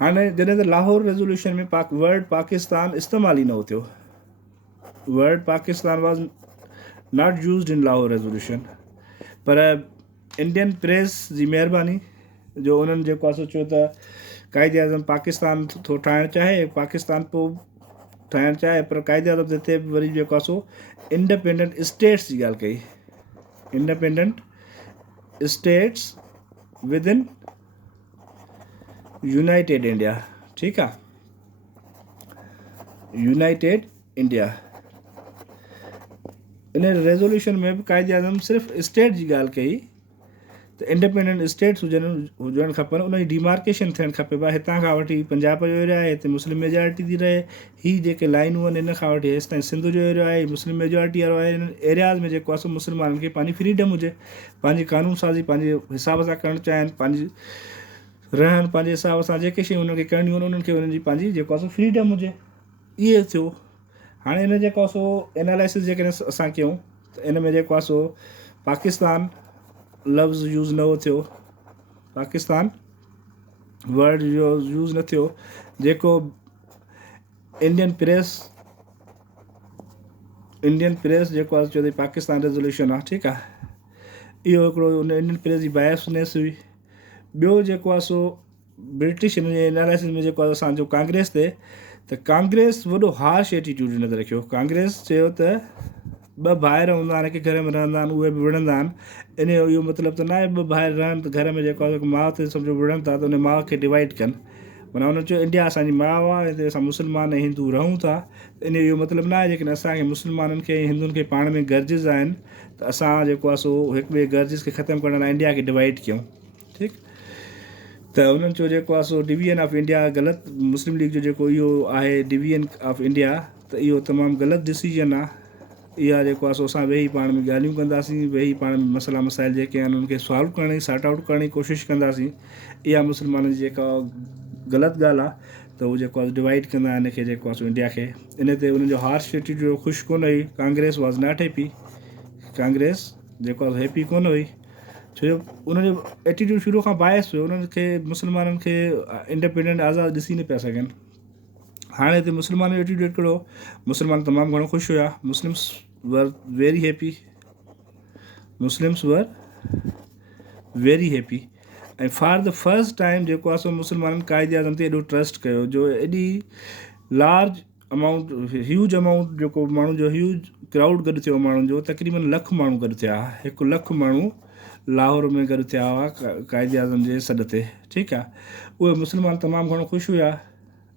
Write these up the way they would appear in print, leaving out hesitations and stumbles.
हाणे जॾहिं त लाहौर रेज़ोल्यूशन में वर्ड पाकिस्तान इस्तेमालु ई न थियो, वर्ड पाकिस्तान वॉज नॉट यूज़ड इन लाहौर रेज़ोल्यूशन, पर इंडियन प्रेस जी महिरबानी जो उन्हनि जेको आहे सोचियो त क़ाइदे आज़म पाकिस्तान थो ठाहिणु चाहे, पाकिस्तान पोइ ठाहिणु चाहे, पर क़ाइदे आज़म ते हिते वरी जेको आहे सो इंडिपेंडेंट स्टेट्स जी ॻाल्हि कई, independent states with in United India, ठीकु आहे, यूनाइटेड इंडिया। इन रेज़ोल्यूशन में बि क़ाइदे आज़म सिर्फ़ु स्टेट जी ॻाल्हि कई त इंडिपेंडेंट स्टेट्स हुजणु खपनि, उन जी डिमार्केशन थियणु खपे, भाई हितां खां वठी पंजाब जो एरिया आहे, हिते मुस्लिम मेजॉरिटी थी रहे, हीअ जेके लाइनूं आहिनि इन खां वठी हेसि ताईं सिंध जो एरिया आहे, मुस्लिम मेजॉरिटी वारो आहे, इन एरियाज़ में जेको आहे सो मुस्लमाननि खे पंहिंजी फ्रीडम हुजे, पंहिंजी कानून साज़ी पंहिंजे हिसाब सां करणु चाहिनि, पंहिंजी रहनि पंहिंजे हिसाब सां, जेके शयूं उन्हनि खे करणियूं आहिनि उन्हनि खे उन्हनि जी पंहिंजी जेको आहे सो फ्रीडम हुजे, इहे थियो। हाणे इन जेको आहे सो एनालिसिस जेकॾहिं असां कयूं त इन में जेको आहे सो पाकिस्तान लफ़्ज़ यूज़ न थियो, पाकिस्तान वर्ड जो यूज़ न थियो, जेको इंडियन प्रेस जेको आहे चयो पाकिस्तान रेज़ोल्यूशन आहे, ठीकु आहे, इहो हिकिड़ो उन इंडियन प्रेस जी बायसनेस हुई। ॿियो जेको आहे सो ब्रिटिश हिन जे एनालिसिस में जेको आहे असांजो कांग्रेस ते, त कांग्रेस वॾो हार्श एटीट्यूड हिन ते रखियो। कांग्रेस चयो त ॿ भाइर हूंदा आहिनि, हिकु घर में रहंदा आहिनि, उहे बि विढ़ंदा आहिनि, इन जो इहो मतिलबु त न आहे ॿ भाइर रहनि त घर में जेको आहे माउ ते सम्झो विढ़नि था त उन माउ खे डिवाइड कनि, माना उन्हनि चयो इंडिया असांजी माउ आहे, हिते असां मुस्लमान ऐं हिंदू रहूं था, इन जो इहो मतिलबु न आहे जेकॾहिं असांखे मुस्लमाननि खे ऐं हिंदुनि खे पाण में गर्जिस आहिनि त असां जेको आहे सो हिकु ॿिए गर्जिस खे ख़तमु करण लाइ इंडिया खे डिवाइड कयूं, ठीकु। त उन्हनि चयो जेको आहे सो डिवीजन ऑफ इंडिया ग़लति, मुस्लिम लीग जो जेको इहो आहे डिवीजन ऑफ इंडिया, त इहो तमामु ग़लति डिसीजन आहे, इहा जेको आहे सो असां वेही पाण में ॻाल्हियूं कंदासीं, वेही पाण में मसइला मसाइल जेके आहिनि उन्हनि खे सॉल्व करण जी सॉर्ट आउट करण जी कोशिशि कंदासीं, इहा मुस्लमाननि जी जेका ग़लति ॻाल्हि आहे त उहो जेको आहे डिवाइड कंदा हिन खे जेको आहे सो इंडिया खे, इन ते उन्हनि जो हार्श एटीट्यूड ख़ुशि कोन हुई। Congress was not happy, Congress जेको आहे हैप्पी कोन हुई, छो जो उनजो एटीट्यूड शुरू खां बायस हुयो, उन्हनि खे मुस्लमाननि खे इंडिपेंडेंट आज़ादु ॾिसी न पिया सघनि। हाणे हिते मुस्लमान जो एटीट्यूड कहिड़ो, मुस्लमान तमामु घणो ख़ुशि हुया, Muslims were very happy, Muslims were very happy, ऐं फॉर द फर्स्ट टाइम जेको आहे सो मुस्लमाननि क़ाइदे आज़म ते एॾो ट्रस्ट कयो, जो एॾी लार्ज अमाउंट ह्यूज अमाउंट जेको माण्हुनि जो ह्यूज क्राउड गॾु थियो, माण्हुनि जो तक़रीबन 1 लख माण्हू गॾु थिया, 1 लख माण्हू लाहौर में गॾु थिया हुआ क़ाइदे आज़म जे सॾ ते, ठीकु आहे। उहे मुस्लमान तमामु घणो ख़ुशि हुया,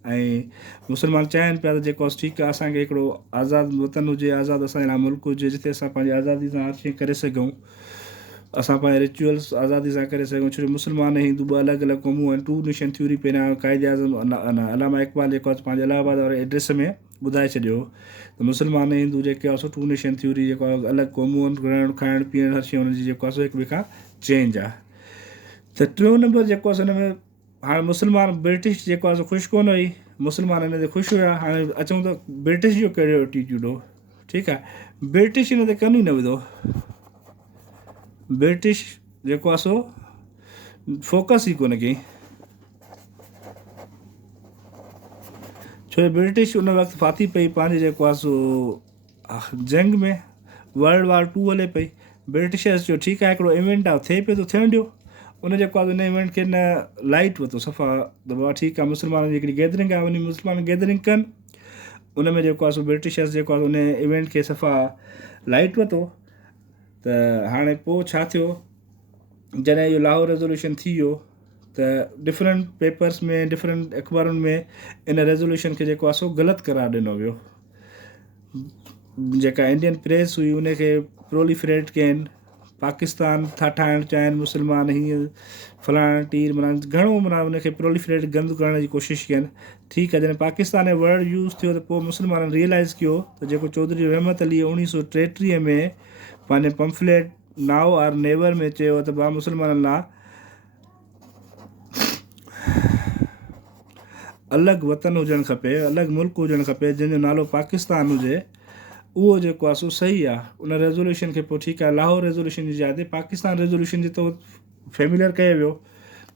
ऐं मुस्लमान चाहिनि पिया त जेको आहे ठीकु आहे असांखे हिकिड़ो आज़ादु वतन हुजे, आज़ादु असांजे लाइ मुल्क हुजे, जिते असां पंहिंजी आज़ादी सां हर शइ करे सघूं, असां पंहिंजे रिचुअल्स आज़ादी सां करे सघूं, छो जो मुस्लमान ऐं हिंदू ॿ अलॻि अलॻि क़ौमूं आहिनि। 2 नेशन थ्योरी पहिरियां क़ाइदे आज़म अलामा इक़बाल जेको आहे पंहिंजे इलाहाबाद वारे एड्रेस में ॿुधाए छॾियो त मुस्लमान ऐं हिंदू जेके आहे सो 2 नेशन थ्योरी जेको आहे अलॻि क़ौमूं आहिनि, रहणु खाइणु पीअणु हर शइ हुनजी जेको आहे सो हिक ॿिए खां चेंज आहे। त 3 नंबर जेको आहे हिन में हाणे मुस्लमान ब्रिटिश जेको आहे सो ख़ुशि कोन हुई, मुस्लमान हिन ते ख़ुशि हुया। हाणे अचूं त ब्रिटिश जो कहिड़ो एटीट्यूड हो, ठीकु आहे, ब्रिटिश हिन ते कन ई न विधो, ब्रिटिश जेको आहे सो फोकस ई कोन कई, छो जो ब्रिटिश उन वक़्तु फाथी पई पंहिंजे जेको आहे सो जंग में, वर्ल्ड वॉर 2 हले पई, ब्रिटिशर्स जो ठीकु आहे हिकिड़ो इवेंट आहे थिए पियो थो थियणु ॾियो, उन जेको आहे उन इवेंट खे न लाइट वरितो सफ़ा, त बाबा ठीकु आहे मुस्लमाननि जी हिकिड़ी गैदरिंग आहे, वञी मुस्लमान गैदरिंग कनि, उन में जेको आहे सो ब्रिटिशर्स जेको आहे उन इवेंट खे सफ़ा लाइट वरितो। त हाणे पोइ छा थियो, जॾहिं इहो लाहौर रेज़ोल्यूशन थी वियो त डिफरेंट पेपर्स में, डिफरेंट अख़बारुनि में इन रेज़ोल्यूशन खे जेको आहे सो ग़लति करार ॾिनो वियो। जेका इंडियन प्रेस हुई उनखे प्रोलिफरेट कयनि, पाकिस्तान था ठाहिणु चाहिनि मुस्लमान, हीअं फलाण तीर, माना घणो माना उनखे प्रोलिफरेट गंद करण जी कोशिशि कयनि। ठीकु आहे, जॾहिं पाकिस्तान जो वर्ड यूज़ थियो त पोइ मुस्लमाननि रियलाइज़ कयो त जेको चौधरी रहमत अली 1933 में पंहिंजे पंफलेट नाउ आर नेवर में चयो त भाउ मुस्लमाननि लाइ अलॻि वतन हुजणु खपे, अलॻि मुल्क हुजणु खपे जंहिंजो नालो पाकिस्तान हुजे, उहो जेको आहे सो सही आहे। उन रेज़ोल्यूशन खे पोइ ठीकु आहे लाहौर रेज़ोल्यूशन जी जाइ ते पाकिस्तान रेज़ोल्यूशन जे तौरु फेमिलियर कयो वियो,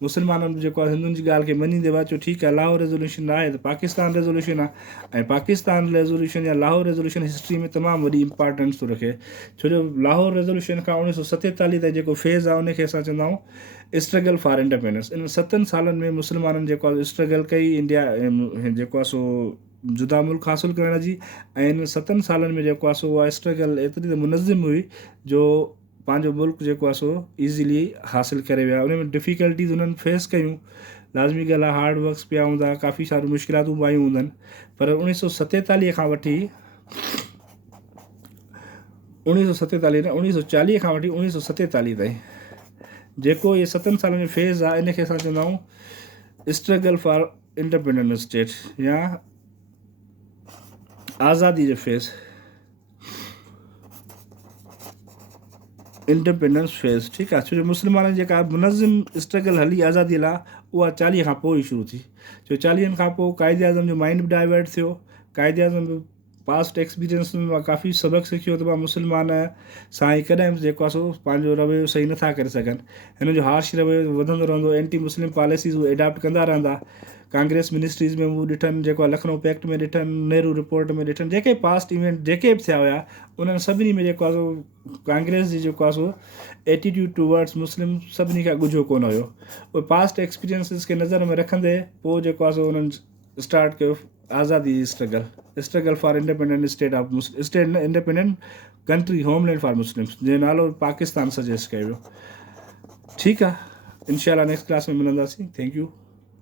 मुस्लमाननि जेको आहे हिंदुनि जी ॻाल्हि खे मञींदे विया, चयो ठीकु आहे लाहौर रेज़ोल्यूशन आहे त पाकिस्तान रेज़ोल्यूशन आहे, ऐं पाकिस्तान रेज़ोल्यूशन या लाहौर रेज़ोल्यूशन हिस्ट्री में तमामु वॾी इंपॉर्टेंस थो रखे, छो जो लाहौर रेज़ोल्यूशन खां 1947 ताईं जेको फेज़ आहे उनखे असां चवंदा आहियूं स्ट्रगल फॉर इंडिपेंडेंस। इन 7 सालनि में मुस्लमाननि जेको आहे स्ट्रगल कई इंडिया जेको आहे सो जुदा मुल्क हासिलु करण जी, ऐं इन 7 सालनि में जेको आहे सो उहा स्ट्रगल एतिरी त मुनज़िम हुई जो पंहिंजो मुल्क जेको आहे सो ईज़िली हासिलु करे विया। उन में डिफ़िकल्टीज़ उन्हनि फेस कयूं, लाज़मी ॻाल्हि आहे, हार्ड वर्क्स पिया हूंदा, काफ़ी सारियूं मुश्किलातूं बि आयूं हूंदनि, पर 1947 खां वठी 1947 न 1940 खां वठी 1947 ताईं जेको इहे 7 सालनि में फेज़ आहे, इनखे असां चवंदा आहियूं स्ट्रगल फॉर इंडिपेंडेंट स्टेट या आज़ादी जो फेज़, इंडिपेंडेंस फेज़, ठीकु आहे। छो जो मुस्लमाननि जेका मुनज़िम स्ट्रगल हली आज़ादी लाइ, उहा 40 खां पोइ ई शुरू थी। छो 40 खां पोइ क़ाइद आज़म जो माइंड बि डाइवर्ट थियो, क़ाइद आज़म बि पास्ट एक्सपीरियंस मां काफ़ी सबक़ु सिखियो त मुस्लमान साईं कॾहिं बि जेको आहे सो पंहिंजो रवैयो सही नथा करे सघनि, हिन जो हार्श रवैयो वधंदो रहंदो, एंटी मुस्लिम पॉलिसीज़ उहे एडाप्ट कंदा रहंदा। कांग्रेस मिनिस्ट्रीज़ में उहे ॾिठनि, जेको आहे लखनऊ पैक्ट में ॾिठनि, नेहरू रिपोर्ट में ॾिठनि, जेके पास्ट इवेंट जेके बि थिया हुया उन्हनि सभिनी में जेको आहे सो कांग्रेस जी जेको आहे सो एटीट्यूड टूवर्ड्स मुस्लिम सभिनी खां ॻुझो कोन हुयो। उहे पास्ट एक्सपीरियंसिस खे नज़र में रखंदे पोइ जेको आहे सो उन्हनि स्टार्ट कयो आज़ादी struggle for independent state of state न independent country homeland for Muslims, जंहिं नालो पाकिस्तान सजेस्ट कयो वियो। ठीकु आहे, इंशाल्लाह नेक्स्ट क्लास में मिलंदासीं। Thank you.